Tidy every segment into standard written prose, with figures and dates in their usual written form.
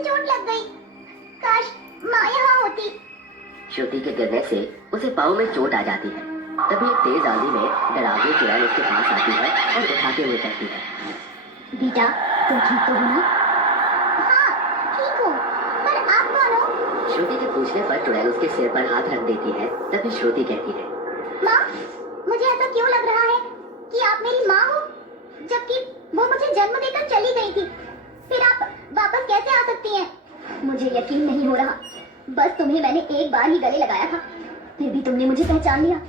मुझे चोट लग गई। काश माँ यहाँ होती। श्रुति के गिरने से उसे पाँव में चोट आ जाती है। तभी एक तेज आंधी में डरावनी चुड़ैल उसके पास आती है और उठाते हुए कहती है, बेटा तुम ठीक तो हो ना? हाँ ठीक हूँ, पर आप कौन हो? श्रुति के पूछने पर चुड़ैल उसके सिर पर हाथ रख देती है। तभी श्रुति कहती है, माँ मुझे ऐसा क्यों लग रहा है कि आप मेरी माँ हो, जबकि वो मुझे जन्म देकर चली गई थी। फिर आप वापस कैसे आ सकती हैं? मुझे यकीन नहीं हो रहा। बस तुम्हें मैंने एक बार ही गले लगाया था, फिर भी तुमने मुझे पहचान लिया।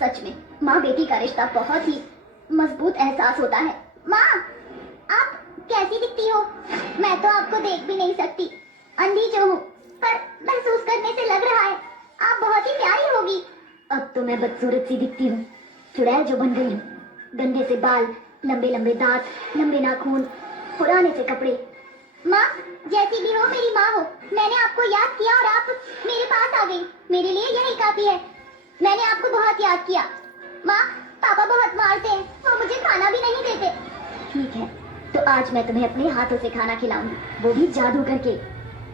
सच में माँ बेटी का रिश्ता बहुत ही मजबूत एहसास होता है। माँ आप कैसी दिखती हो? मैं तो आपको देख भी नहीं सकती, अंधी जो हूँ, पर महसूस करने से लग रहा है आप बहुत ही प्यारी होगी। अब तो मैं बदसूरत सी दिखती हूँ, चुड़ैल जो बन गई हूँ। गंदे से बाल, लंबे लंबे दांत, लंबे नाखून, पुराने से कपड़े। माँ जैसी भी हो मेरी माँ हो। मैंने आपको याद किया और आप मेरे पास आ गई। मेरे लिए यही काफी है। मैंने आपको बहुत याद किया। माँ पापा बहुत मारते हैं, वो मुझे खाना भी नहीं देते। ठीक है, तो आज मैं तुम्हें अपने हाथों से खाना खिलाऊंगी, वो भी जादू करके।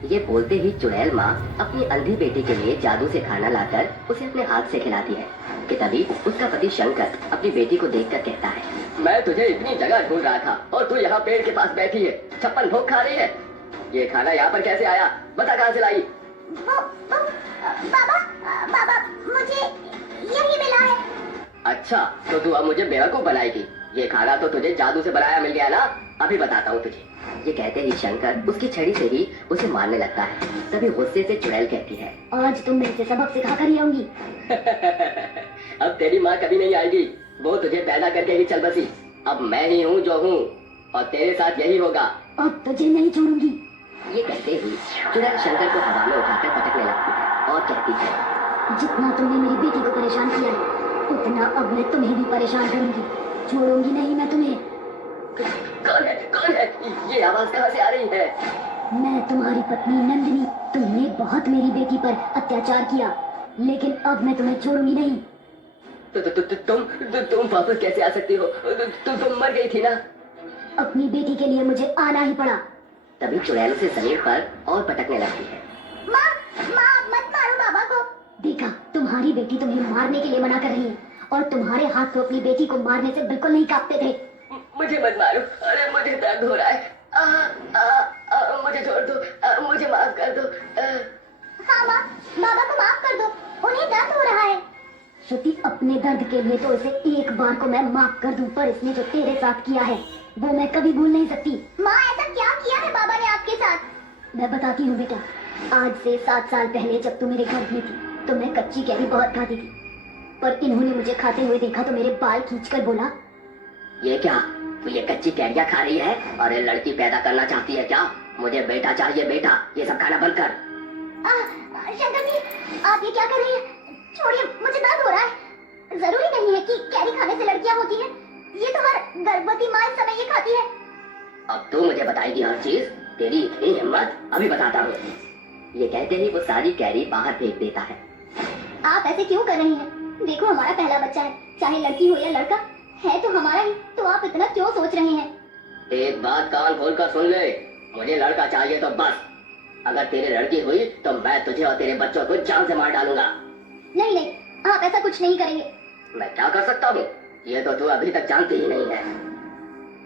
ये बोलते ही चुड़ैल माँ अपनी अंधी बेटी के लिए जादू से खाना लाकर उसे अपने हाथ से खिलाती है कि तभी उसका पति शंकर अपनी बेटी को देखकर कहता है, मैं तुझे इतनी जगह ढूंढ रहा था और तू यहाँ पेड़ के पास बैठी है, छप्पन भोग खा रही है। ये खाना यहाँ पर कैसे आया? बता कहाँ से लाई? बाबा बाबा मुझे यही मिला है। अच्छा तो तू अब मुझे बेवकूफ बनाएगी। ये खाना तो तुझे जादू से बनाया मिल गया ना, अभी बताता हूँ तुझे। ये कहते ही शंकर उसकी छड़ी से ही उसे मारने लगता है। तभी गुस्से से चुड़ैल कहती है, आज तुम मेरे से सबक सिखा कर ही आऊंगी। अब तेरी माँ कभी नहीं आएगी, वो तुझे पैदा करके ही चल बसी। अब मैं ही हूँ जो हूँ और तेरे साथ यही होगा। अब तुझे नहीं छोड़ूंगी। ये कहते ही चुड़ैल शंकर को हवा में उठाकर पटकने लगती है और कहती है, जितना तुमने मेरी बेटी को परेशान किया है, उतना अब मैं तुम्हें भी परेशान करूंगी। छोड़ूंगी नहीं मैं तुम्हें। कौन है? कौन है? ये आवाज कहाँ से आ रही है? मैं तुम्हारी पत्नी नंदिनी। तुमने बहुत मेरी बेटी पर अत्याचार किया, लेकिन अब मैं तुम्हें छोड़ूंगी नहीं। तुम वापस कैसे आ सकती हो? तुम मर गई थी ना? अपनी बेटी के लिए मुझे आना ही पड़ा। तभी चुड़ैल उसे जमीन पर और पटकने लगती है। माँ मत मारो बाबा को। देखा, तुम्हारी बेटी तुम्हें मारने के लिए मना कर रही है और तुम्हारे हाथ तो अपनी बेटी को मारने से बिल्कुल नहीं कांपते थे। मुझे मत मारो, अरे मुझे दर्द हो रहा है। मुझे छोड़ दो, मुझे माफ कर दो। हाँ माँ, बाबा को माफ कर दो, उन्हें दर्द हो रहा है। श्रुति, अपने दर्द के लिए तो इसे एक बार को मैं माफ कर दूं, पर इसने जो तेरे साथ किया है वो मैं कभी भूल नहीं सकती। माँ ऐसा क्या किया है बाबा ने आपके साथ? मैं बताती हूँ बेटा। आज से 7 साल पहले जब तू मेरे गर्भ में थी तो मैं कच्ची कैरी बहुत खाती थी, पर इन्होंने मुझे खाते हुए देखा तो मेरे बाल खींचकर बोला, ये क्या, तू ये कच्ची कैरियां खा रही है और ये लड़की पैदा करना चाहती है क्या? मुझे बेटा चाहिए, बेटा, ये सब खाना बंद कर। शंकर जी, आप ये क्या कर रही हैं? छोड़िए, मुझे दर्द हो रहा है। जरूरी नहीं है कि कैरी खाने से लड़कियां होती हैं। ये तो हर गर्भवती माँ इस समय ये खाती है। अब तू मुझे बताएगी हर चीज? तेरी इतनी हिम्मत? अभी बताता हूँ। ये कहते ही वो सारी कैरी बाहर फेंक देता है। आप ऐसे क्यों कर रही हैं? देखो, हमारा पहला बच्चा है, चाहे लड़की हो या लड़का, है तो हमारा ही। तो आप इतना क्यों सोच रहे हैं? एक बात कान खोल कर सुन ले, मुझे लड़का चाहिए तो बस। अगर तेरी लड़की हुई तो मैं तुझे और तेरे बच्चों को जान से मार डालूंगा। नहीं नहीं, आप ऐसा कुछ नहीं करेंगे। मैं क्या कर सकता हूँ, ये तो तू अभी तक जानती ही नहीं है।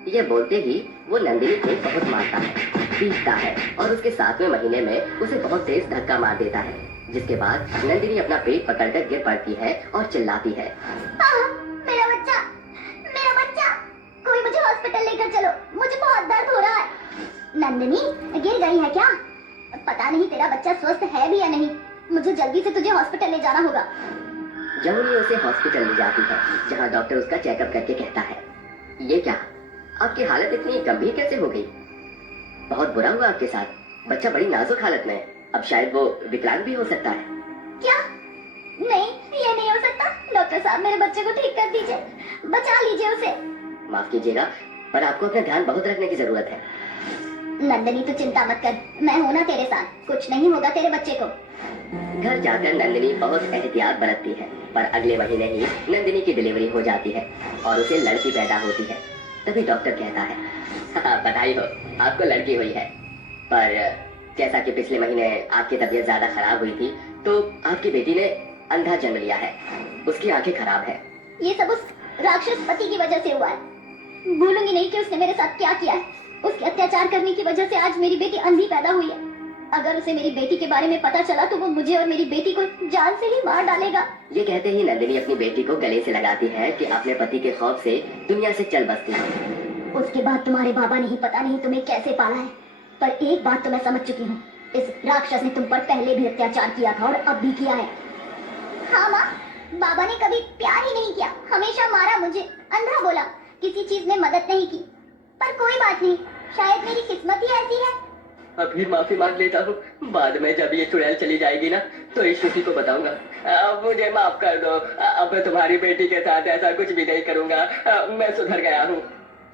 ये बोलते ही वो नंदिनी को बहुत मारता है, पीटता है और उसके 7वें महीने में उसे बहुत तेज धक्का मार देता है, जिसके बाद नंदिनी अपना पेट पकड़कर गिर पड़ती है और चिल्लाती है, मेरा बच्चा, मेरा बच्चा, कोई मुझे हॉस्पिटल लेकर चलो, मुझे बहुत दर्द हो रहा है। नंदिनी, गिर गई है क्या? पता नहीं तेरा बच्चा स्वस्थ है भी या नहीं। मुझे जल्दी से तुझे हॉस्पिटल ले जाना होगा। जमुनी उसे हॉस्पिटल ले जाती है, जहाँ डॉक्टर उसका चेकअप करके कहता है, ये क्या, आपकी हालत इतनी गंभीर कैसे हो गई? बहुत बुरा हुआ आपके साथ, बच्चा बड़ी नाजुक हालत में है, अब शायद वो विकलांग भी हो सकता है। क्या? नहीं, ये नहीं हो सकता। डॉक्टर साहब, मेरे बच्चे को ठीक कर दीजिए, बचा लीजिए उसे। माफ कीजिएगा, पर आपको अपना ध्यान बहुत रखने की जरूरत है। नंदिनी, तू चिंता मत कर, मैं हूं ना तेरे साथ, कुछ नहीं होगा तेरे बच्चे को। घर जाकर नंदिनी बहुत एहतियात बरतती है, पर अगले महीने ही नंदिनी की डिलीवरी हो जाती है और उसे लड़की पैदा होती है। तभी डॉक्टर कहता है, बधाई हो, आपको लड़की हुई है, पर जैसा कि पिछले महीने आपकी तबीयत ज्यादा खराब हुई थी, तो आपकी बेटी ने अंधा जन्म लिया है। उसकी आंखें खराब है। ये सब उस राक्षस पति की वजह से हुआ है। भूलूंगी नहीं कि उसने मेरे साथ क्या किया है। उसके अत्याचार करने की वजह से आज मेरी बेटी अंधी पैदा हुई है। अगर उसे मेरी बेटी के बारे में पता चला तो वो मुझे और मेरी बेटी को जान से ही मार डालेगा। ये कहते ही नंदिनी अपनी बेटी को गले से लगाती है कि अपने पति के खौफ से दुनिया से चल बसती है। उसके बाद तुम्हारे बाबा ने ही पता नहीं तुम्हें कैसे पाला है, पर एक बात तो मैं समझ चुकी हूँ, इस राक्षस ने तुम पर पहले भी अत्याचार किया था और अब भी किया है। हाँ माँ, बाबा ने कभी प्यार ही नहीं किया, हमेशा मारा मुझे, अंधा बोला, किसी चीज में मदद नहीं की। पर कोई बात नहीं, शायद मेरी किस्मत ही ऐसी है। अभी माफी मांग लेता हूँ, बाद में जब ये चुड़ैल चली जाएगी ना तो इस श्रुति को बताऊंगा। अब मुझे माफ कर दो, अब तुम्हारी बेटी के साथ ऐसा कुछ भी नहीं करूंगा। मैं सुधर गया हूँ।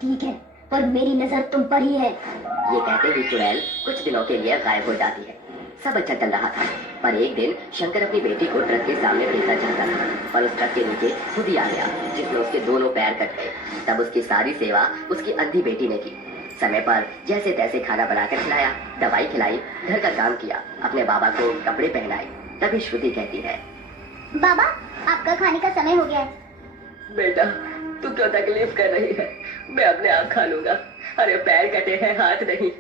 ठीक है, पर मेरी नजर तुम पर ही है। ये कहते ही चुड़ैल कुछ दिनों के लिए गायब हो जाती है। सब अच्छा चल रहा था, पर एक दिन शंकर अपनी बेटी को ट्रक के सामने फेंकना चाहता था, पर उस ट्रक के नीचे खुद ही आ गया, जिसमें उसके दोनों पैर कट गए। तब उसकी सारी सेवा उसकी अंधी बेटी ने की। समय पर जैसे तैसे खाना बनाकर खिलाया, दवाई खिलाई, घर का काम किया, अपने बाबा को कपड़े पहनाए। तभी श्रुति कहती है, बाबा आपका खाने का समय हो गया है। बेटा तू क्यों तकलीफ कर रही है, मैं अपने आप खा लूंगा। अरे पैर कटे हैं, हाथ नहीं।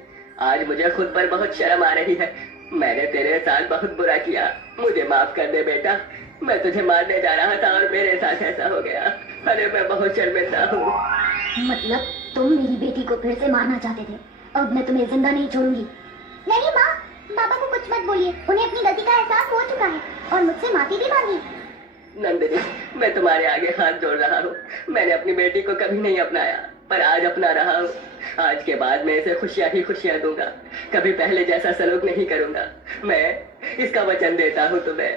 आज मुझे खुद पर बहुत शर्म आ रही है। मैंने तेरे साथ बहुत बुरा किया, मुझे माफ कर दे बेटा। मैं तुझे मारने जा रहा था और मेरे साथ ऐसा हो गया। अरे मैं बहुत शर्मिंदा हूँ। मतलब तुम मेरी बेटी को फिर से मारना चाहते थे? अब मैं तुम्हें जिंदा नहीं छोड़ूंगी। नहीं माँ, बाबा को कुछ मत बोलिए, उन्हें अपनी गलती का एहसास हो चुका है और मुझसे माफी भी मांगी। नंदिनी, मैं तुम्हारे आगे हाथ जोड़ रहा हूँ। मैंने अपनी बेटी को कभी नहीं अपनाया, पर आज अपना रहा हूँ। आज के बाद मैं इसे खुशियाँ ही खुशियाँ दूंगा, कभी पहले जैसा सलूक नहीं करूंगा। मैं इसका वचन देता हूँ तुम्हें।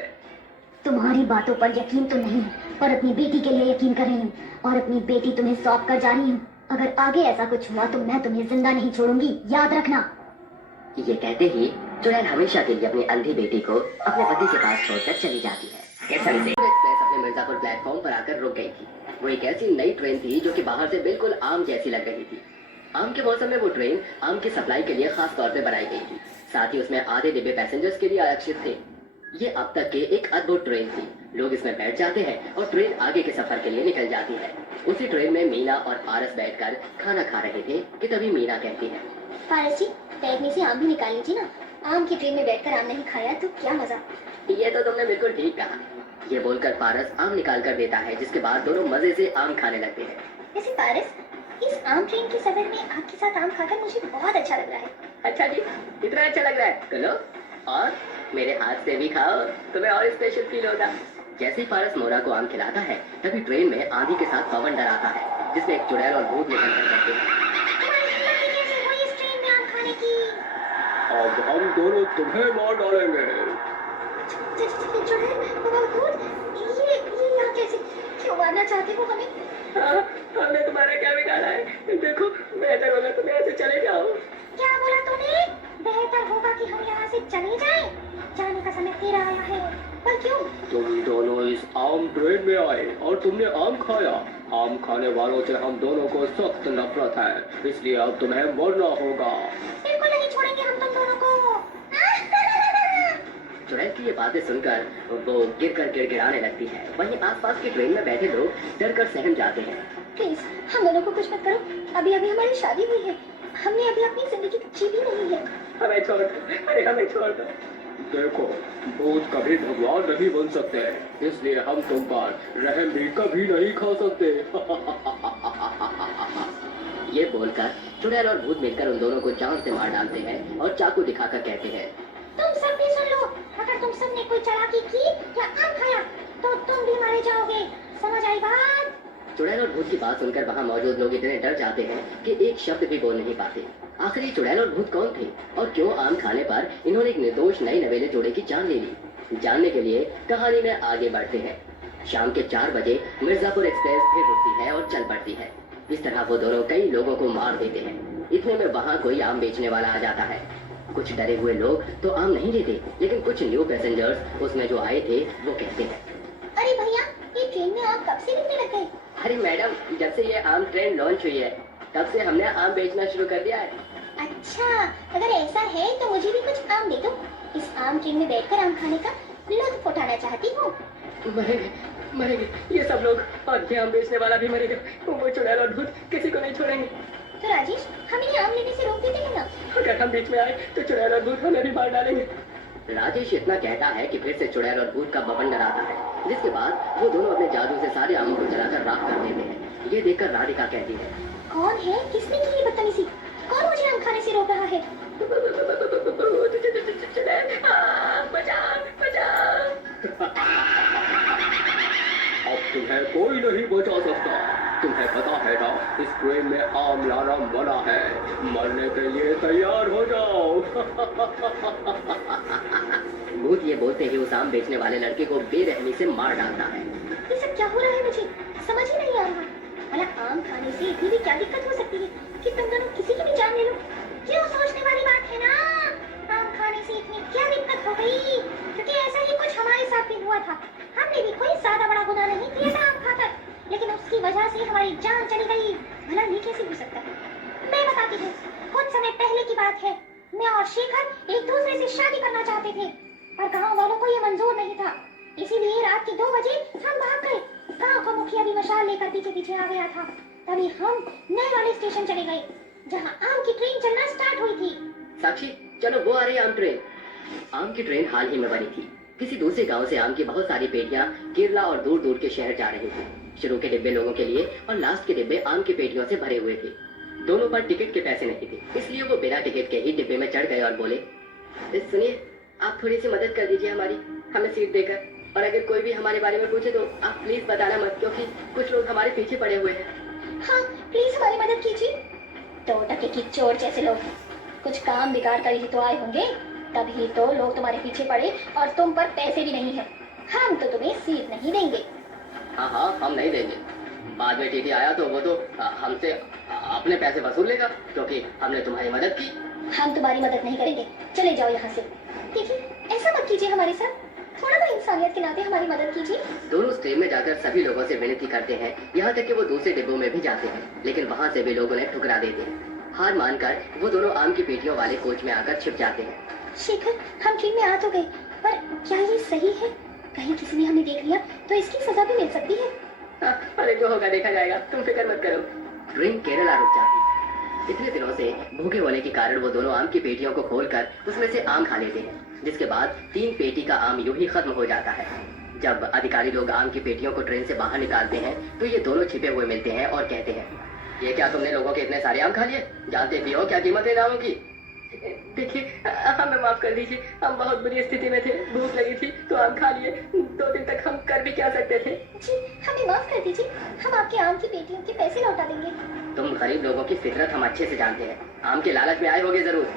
तुम्हारी बातों पर यकीन तो नहीं है, पर अपनी बेटी के लिए यकीन कर रही हूँ और अपनी बेटी तुम्हें सौंप कर जा रही हूँ। अगर आगे ऐसा कुछ हुआ तो मैं तुम्हें जिंदा नहीं छोड़ूंगी, याद रखना। ये कहते ही चुड़ैल हमेशा के लिए अपनी अंधी बेटी को अपने पति के पास छोड़कर चली जाती है। एक्सप्रेस अपने मिर्जापुर प्लेटफॉर्म पर आकर रुक गई थी। वो एक ऐसी नई ट्रेन थी जो कि बाहर से बिल्कुल आम जैसी लग रही थी। आम के मौसम में वो ट्रेन आम की सप्लाई के लिए खास तौर पे बनाई गई थी। साथ ही उसमें आधे डिब्बे पैसेंजर्स के लिए आरक्षित थे। ये अब तक के एक अद्भुत ट्रेन थी। लोग इसमें बैठ जाते हैं और ट्रेन आगे के सफर के लिए निकल जाती है। उसी ट्रेन में मीना और पारस बैठकर खाना खा रहे थे कि तभी मीना कहती है, पारस जी, बैठने से आम भी निकाल लीजिए ना। आम की ट्रेन में बैठकर आम नहीं खाया तो क्या मजा। ये तो तुमने बिल्कुल ठीक कहा। ये बोलकर पारस आम निकाल कर देता है, जिसके बाद दोनों मजे से आम खाने लगते हैं। वैसे पारस, इस आम ट्रेन के सफर में आपके साथ आम खाकर मुझे बहुत अच्छा लग रहा है। अच्छा जी, इतना अच्छा लग रहा है तो लो और मेरे हाथ से भी खाओ, तुम्हें और स्पेशल फील होगा। जैसे ही पारस मोरा को आम खिलाता है, तभी ट्रेन में आंधी के साथ पवन डराता है, जिसमें एक चुड़ैल और भूत निकल कर करते हैं। अब हम दोनों तुम्हें मार डालेंगे। ये यहाँ कैसे, क्यों मारना चाहते हो हमें? हाँ, हमने तुम्हारा क्या बिगाड़ा है? देखो, बेहतर होगा तुम यहाँ से चले जाओ। क्या बोला तूने? बेहतर होगा कि हम यहाँ से चले जाएं। जाने का समय तेरा आया है, पर क्यों? तुम दोनों इस आम ट्रेन में आए और तुमने आम खाया। आम खाने वालों से हम दोनों को सख्त नफरत है, इसलिए अब तुम्हें मरना होगा। बिल्कुल नहीं छोड़ेंगे हम तुम दोनों को। चुड़ैल की ये बातें सुनकर वो गिरकर गिड़गिड़ाने लगती है। वहीं आसपास की ट्रेन में बैठे लोग डरकर सहम जाते हैं। प्लीज हम दोनों को कुछ मत करो, अभी अभी हमारी शादी हुई है, हमने अभी अपनी जिंदगी जी भी नहीं है। हमें छोड़ दो, अरे हमें छोड़ दो। देखो, भूत कभी भगवान नहीं बन सकते, इसलिए हम तुम पर रहम भी कभी नहीं खा सकते। ये बोलकर चुड़ैल और भूत मिलकर उन दोनों को जान से मार डालते हैं और चाकू दिखाकर कहते हैं, तुम सब भी सुन लो, अगर तुम सबने कोई चालाकी की या आम खाया तो तुम भी मारे जाओगे, समझ आई बात? चुड़ैल और भूत की बात सुनकर वहाँ मौजूद लोग इतने डर जाते हैं कि एक शब्द भी बोल नहीं पाते। आखिर ये चुड़ैल और भूत कौन थे और क्यों आम खाने पर इन्होंने एक निर्दोष नई नवेले जोड़े की जान ले ली? जानने के लिए कहानी में आगे बढ़ते हैं। शाम के 4 बजे मिर्जापुर एक्सप्रेस फिर रुकती है और चल पड़ती है। इस तरह वो दोनों कई लोगों को मार देते हैं। इतने में वहाँ कोई आम बेचने वाला आ जाता है। कुछ डरे हुए लोग तो आम नहीं लेते, लेकिन कुछ न्यू पैसेंजर्स उसमें जो आए थे वो कहते हैं, अरे भैया, ये ट्रेन में आम कब से बिकने लग गए? अरे मैडम, जब से ये आम ट्रेन लॉन्च हुई है तब से हमने आम बेचना शुरू कर दिया है। अच्छा, अगर ऐसा है तो मुझे भी कुछ आम दे दो। इस आम ट्रेन में बैठकर आम खाने का लुत्फ उठाना चाहती हूँ। मरेंगे मरेंगे ये सब लोग, और ये आम बेचने वाला भी मरेगा। वो चुड़ैल और भूत किसी को नहीं छोड़ेंगे। तो राजेश, हम इन्हें आम लेने से रोक देते हैं ना। अगर हम बीच में आए तो चुड़ैल और भूत हमें भी मार डालेंगे। राजेश इतना कहता है कि फिर से चुड़ैल और भूत का बवंडर आता है, जिसके बाद वो दोनों अपने जादू से सारे आमों को जलाकर राख कर देते हैं। ये देखकर राधिका कहती है, कौन है, किसने की ये बदतमीजी? कौन मुझे आम खाने से रोक रहा है? अब तुम्हें कोई नहीं बचा सकता। तुम्हें पता है ना, इस ट्रेन में आम लाना मना है। मरने के लिए तैयार हो जाओ। भूत ये बोलते ही उस आम बेचने वाले लड़के को बेरहमी से मार डालता है। ये सब क्या हो रहा है, मुझे समझ ही नहीं आ रहा। भला आम खाने से इतनी भी क्या दिक्कत हो सकती है कि तुम दोनों किसी की भी जान ले लो? क्यों सोचने वाली बात है ना। आम खाने से इतनी क्या दिक्कत हो गई? क्योंकि ऐसा ही कुछ हमारे साथ भी हुआ था। हमने भी कोई ज्यादा बड़ा गुनाह नहीं किया था आम खाकर, लेकिन उसकी वजह से हमारी जान चली गई। भला ये कैसे हो सकता है? मैं बताती हूँ। कुछ समय पहले की बात है। मैं और शेखर एक दूसरे से शादी करना चाहते थे, पर गाँव वालों को ये मंजूर नहीं था। इसीलिए रात के 2 बजे हम भाग गए। गाँव का मुखिया भी मशाल लेकर पीछे पीछे आ गया था। तभी हम नए वाले स्टेशन चले गए, जहाँ आम की ट्रेन चलना स्टार्ट हुई थी। साक्षी, चलो वो आ रही है आम ट्रेन। आम की ट्रेन हाल ही में बनी थी। किसी दूसरे गांव से आम की बहुत सारी पेटियां केरला और दूर दूर के शहर जा रही थी। शुरू के डिब्बे लोगों के लिए और लास्ट के डिब्बे आम की पेटियों से भरे हुए थे। दोनों पर टिकट के पैसे नहीं थे, इसलिए वो बिना टिकट के ही डिब्बे में चढ़ गए और बोले, सुनिए, आप थोड़ी सी मदद कर दीजिए हमारी, हमें सीट देकर। और अगर कोई भी हमारे बारे में पूछे तो आप प्लीज बताना मत, क्योंकि कुछ लोग हमारे पीछे पड़े हुए हैं। हाँ, प्लीज हमारी मदद कीजिए। 2 टके की चोर जैसे लोग कुछ काम बिगाड़ कर ही तो आए होंगे, तभी तो लोग तुम्हारे पीछे पड़े और तुम पर पैसे भी नहीं है। हम तो तुम्हें सीट नहीं देंगे। हाँ हाँ, हम नहीं देंगे। बाद में टीटी आया तो वो तो हमसे अपने पैसे वसूल लेगा, क्योंकि हमने तुम्हारी मदद की। हम तुम्हारी मदद नहीं करेंगे, चले जाओ यहाँ से। देखिए, ऐसा मत कीजिए हमारे साथ, थोड़ा तो इंसानियत के नाते हमारी मदद कीजिए। दोनों ट्रेन में जाकर सभी लोगों से विनती करते हैं, यहाँ तक कि वो दूसरे डिब्बों में भी जाते हैं, लेकिन वहाँ से भी लोग उन्हें ठुकरा देते हैं। हार मानकर वो दोनों आम की पेटियों वाले कोच में आकर छिप जाते हैं। शेखर, हम ट्रेन में आ तो गए, पर क्या ये सही है? कहीं किसी ने हमें देख लिया तो इसकी सजा भी मिल सकती है। अरे जो होगा देखा जाएगा, तुम फिक्र मत करो। ट्रेन केरला रुक जाती है। इतने दिनों से भूखे होने के कारण वो दोनों आम की पेटियों को खोलकर उसमें से आम खा लेते हैं, जिसके बाद 3 पेटी का आम यूं ही खत्म हो जाता है। जब अधिकारी लोग आम की पेटियों को ट्रेन से बाहर निकालते हैं तो ये दोनों छिपे हुए मिलते हैं और कहते हैं, ये क्या तुमने लोगों के इतने सारे आम खा लिए? जानते भी हो क्या कीमत है आमों की? देखिए, हमें माफ कर दीजिए, हम बहुत बुरी स्थिति में थे, भूख लगी थी तो आम खा लिए। 2 दिन तक हम कर भी क्या सकते थे। जी, हमें माफ कर दीजिए, हम आपके आम की पेटियों के पैसे लौटा देंगे। तुम गरीब लोगों की फितरत हम अच्छे से जानते हैं, आम के लालच में आए होगे जरूर।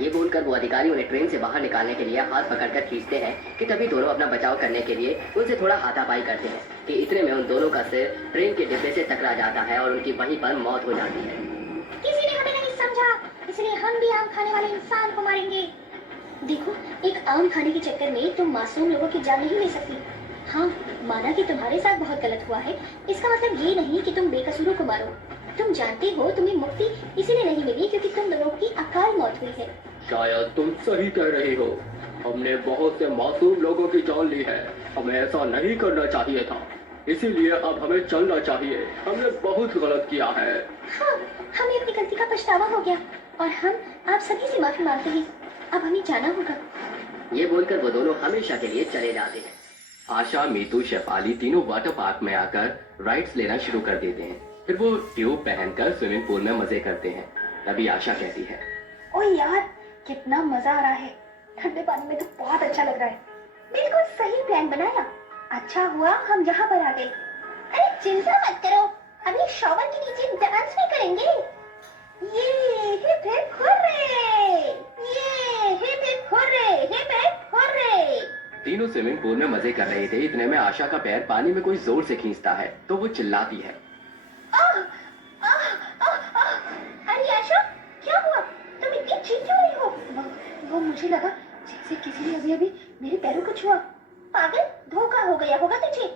ये बोलकर वो अधिकारी उन्हें ट्रेन से बाहर निकालने के लिए हाथ पकड़कर खींचते हैं कि तभी दोनों अपना बचाव करने के लिए उनसे थोड़ा हाथापाई करते हैं कि इतने में उन दोनों का सिर ट्रेन के डिब्बे से टकरा जाता है और उनकी वहीं पर मौत हो जाती है। किसी ने हमें नहीं समझा, इसलिए हम भी आम खाने वाले इंसान को मारेंगे। देखो, एक आम खाने के चक्कर में तुम मासूम लोगों की जान नहीं ले सकती। हाँ, माना कि तुम्हारे साथ बहुत गलत हुआ है, इसका मतलब ये नहीं कि तुम बेकसूरों को मारो। तुम जानते हो तुम्हें मुक्ति इसीलिए नहीं मिली क्योंकि तुम दोनों की अकाल मौत हुई है। शायद तुम सही कह रही हो। हमने बहुत से मासूम लोगों की जान ली है। हमें ऐसा नहीं करना चाहिए था, इसीलिए अब हमें चलना चाहिए। हमने बहुत गलत किया है। हाँ, हमें अपनी गलती का पछतावा हो गया और हम आप सभी से माफी मांगते हैं। अब हमें जाना होगा। ये बोलकर वो दोनों हमेशा के लिए चले जाते हैं। आशा, मीतू, शेफाली तीनों वाटर पार्क में आकर राइड्स लेना शुरू कर देते हैं। फिर वो ट्यूब पहनकर स्विमिंग पूल में मजे करते हैं। तभी आशा कहती है, ओए यार, कितना मजा आ रहा है। ठंडे पानी में तो बहुत अच्छा लग रहा है। बिल्कुल सही प्लान बनाया। अच्छा हुआ हम यहाँ पर आ गए। अरे चिंता मत करो, अभी शॉवर के नीचे डांस भी करेंगे। ये हिप हिप हुर्रे, ये hip hip hurray, hip hip hurray. तीनों स्विमिंग पूल में मजे कर रहे थे। इतने में आशा का पैर पानी में कोई जोर से खींचता है तो वो चिल्लाती है, अरे आशा, क्या हुआ? तुम इतनी चीख क्यों रही हो? वो मुझे लगा जैसे किसी ने अभी अभी मेरे पैरों को छुआ। पागल, धोखा हो गया होगा तुझे।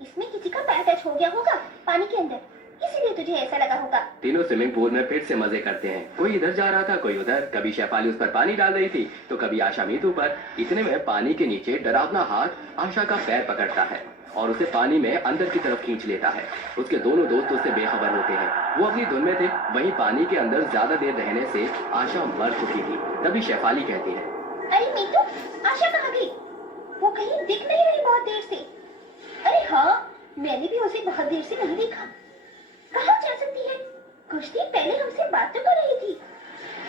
इसमें किसी का पैर टच हो गया होगा पानी के अंदर। इसीलिए तुझे ऐसा लगा होगा। तीनों स्विमिंग पूल में फिर से मजे करते हैं। कोई इधर जा रहा था, कोई उधर। कभी शेफाली उस पर पानी डाल रही थी तो कभी आशा मीतू पर। इतने में पानी के नीचे डरावना हाथ आशा का पैर पकड़ता है और उसे पानी में अंदर की तरफ खींच लेता है। उसके दोनों दोस्त उससे बेखबर होते हैं। वो अपनी धुन में थे। वहीं पानी के अंदर ज्यादा देर रहने से आशा मर चुकी थी। तभी शेफाली कहती है, अरे मीतू, आशा कहाँ गई? वो कहीं दिख नहीं रही बहुत देर से। अरे हाँ, मैंने भी उसे बहुत देर से नहीं देखा। कहाँ जा सकती है? कुछ देर पहले हमसे बात तो कर रही थी।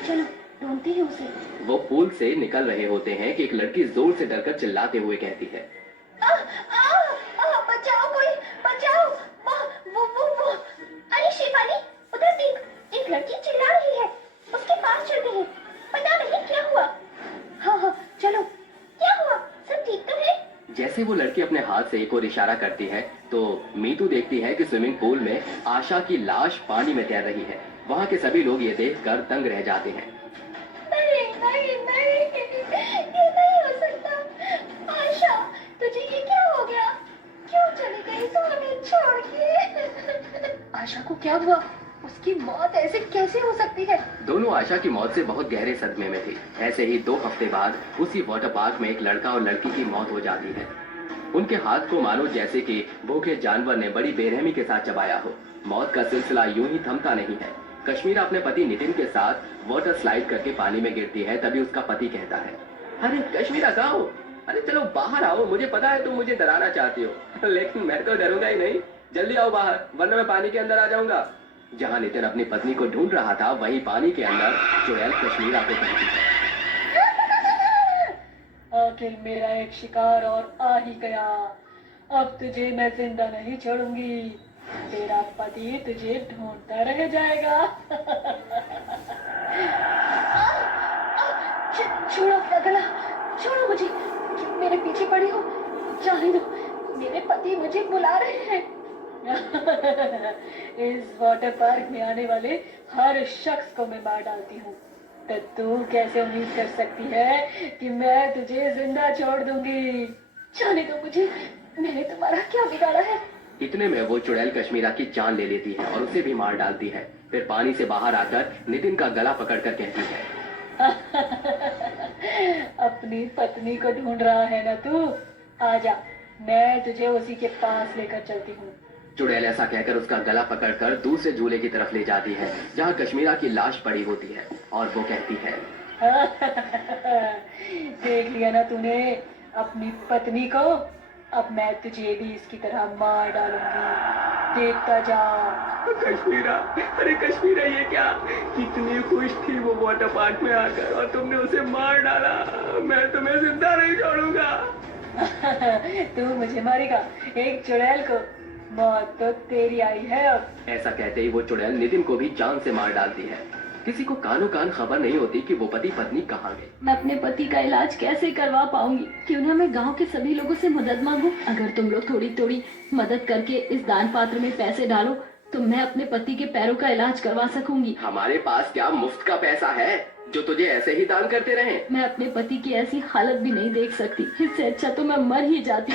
चलो ढूंढते हैं उसे। वो पूल से निकल रहे होते हैं कि एक लड़की जोर से डरकर चिल्लाते हुए कहती है, बचाओ कोई, बचाओ। वो अरे शेफाली, उधर देख, एक लड़की चिल्ला रही है। उसके पास चलते हैं, पता नहीं क्या हुआ। हाँ चलो। क्या हुआ? सब ठीक तो है? जैसे वो लड़की अपने हाथ से एक और इशारा करती है तो मीतू देखती है कि स्विमिंग पूल में आशा की लाश पानी में तैर रही है। वहाँ के सभी लोग ये देखकर दंग रह जाते हैं। नहीं, ये नहीं हो सकता। आशा, तुझे ये क्या हो गया? क्यों चली गई तू हमें छोड़ के? आशा को क्या हुआ? उसकी मौत ऐसे कैसे हो सकती है? दोनों आशा की मौत से बहुत गहरे सदमे में थे। ऐसे ही 2 हफ्ते बाद उसी वाटर पार्क में एक लड़का और लड़की की मौत हो जाती है। उनके हाथ को मानो जैसे कि भूखे जानवर ने बड़ी बेरहमी के साथ चबाया हो। मौत का सिलसिला यूं ही थमता नहीं है। कश्मीरा अपने पति नितिन के साथ वाटर स्लाइड करके पानी में गिरती है। तभी उसका पति कहता है, अरे कश्मीरा कहाँ हो? अरे चलो बाहर आओ। मुझे पता है तुम मुझे डराना चाहती हो, लेकिन मैं तो डरूंगा ही नहीं। जल्दी आओ बाहर, वरना मैं पानी के अंदर आ जाऊंगा। जहाँ नितिन अपनी पत्नी को ढूंढ रहा था, वहीं पानी के अंदर चुड़ैल कश्मीरा को कहती है, आखिर मेरा एक शिकार और आ ही गया। अब तुझे मैं जिंदा नहीं छोड़ूंगी। तेरा पति तुझे ढूंढता रह जाएगा। छोड़ो अपना गला, छोड़ो मुझे। क्यों मेरे पीछे पड़ी हो? जाने दो, मेरे पति मुझे बुला रहे हैं। इस वाटर पार्क में आने वाले हर शख्स को मैं मार डालती हूँ। तो तू कैसे उम्मीद कर सकती है कि मैं तुझे जिंदा छोड़ दूंगी? जाने दो मुझे, मैंने तुम्हारा क्या बिगाड़ा है? इतने में वो चुड़ैल कश्मीरा की जान ले लेती है और उसे भी मार डालती है। फिर पानी से बाहर आकर नितिन का गला पकड़कर कहती है, अपनी पत्नी को ढूंढ रहा है ना तू? आजा, मैं तुझे उसी के पास लेकर चलती हूँ। चुड़ैल ऐसा कहकर उसका गला पकड़कर दूसरे झूले की तरफ ले जाती है, जहाँ कश्मीरा की लाश पड़ी होती है, और वो कहती है, देख लिया ना तूने अपनी पत्नी को? अब मैं तुझे भी इसकी तरह मार डालूंगी। देखता जा। कश्मीरा, अरे कश्मीरा ये क्या? कितनी खुश थी वो वाटर पार्क में आकर और तुमने उसे मार डाला। मैं तुम्हें जिंदा नहीं छोड़ूंगा। तू मुझे मारेगा? एक चुड़ैल को? मौत तो तेरी आई है अब। ऐसा कहते ही वो चुड़ैल नितिन को भी जान से मार डालती है। किसी को कानो कान खबर नहीं होती कि वो पति पत्नी कहाँ गए। मैं अपने पति का इलाज कैसे करवा पाऊंगी? क्यों ना मैं गांव के सभी लोगों से मदद मांगूं? अगर तुम लोग थोड़ी थोड़ी मदद करके इस दान पात्र में पैसे डालो तो मैं अपने पति के पैरों का इलाज करवा सकूंगी। हमारे पास क्या मुफ्त का पैसा है जो तुझे ऐसे ही दान करते रहे? मैं अपने पति की ऐसी हालत भी नहीं देख सकती। इससे अच्छा तो मैं मर ही जाती।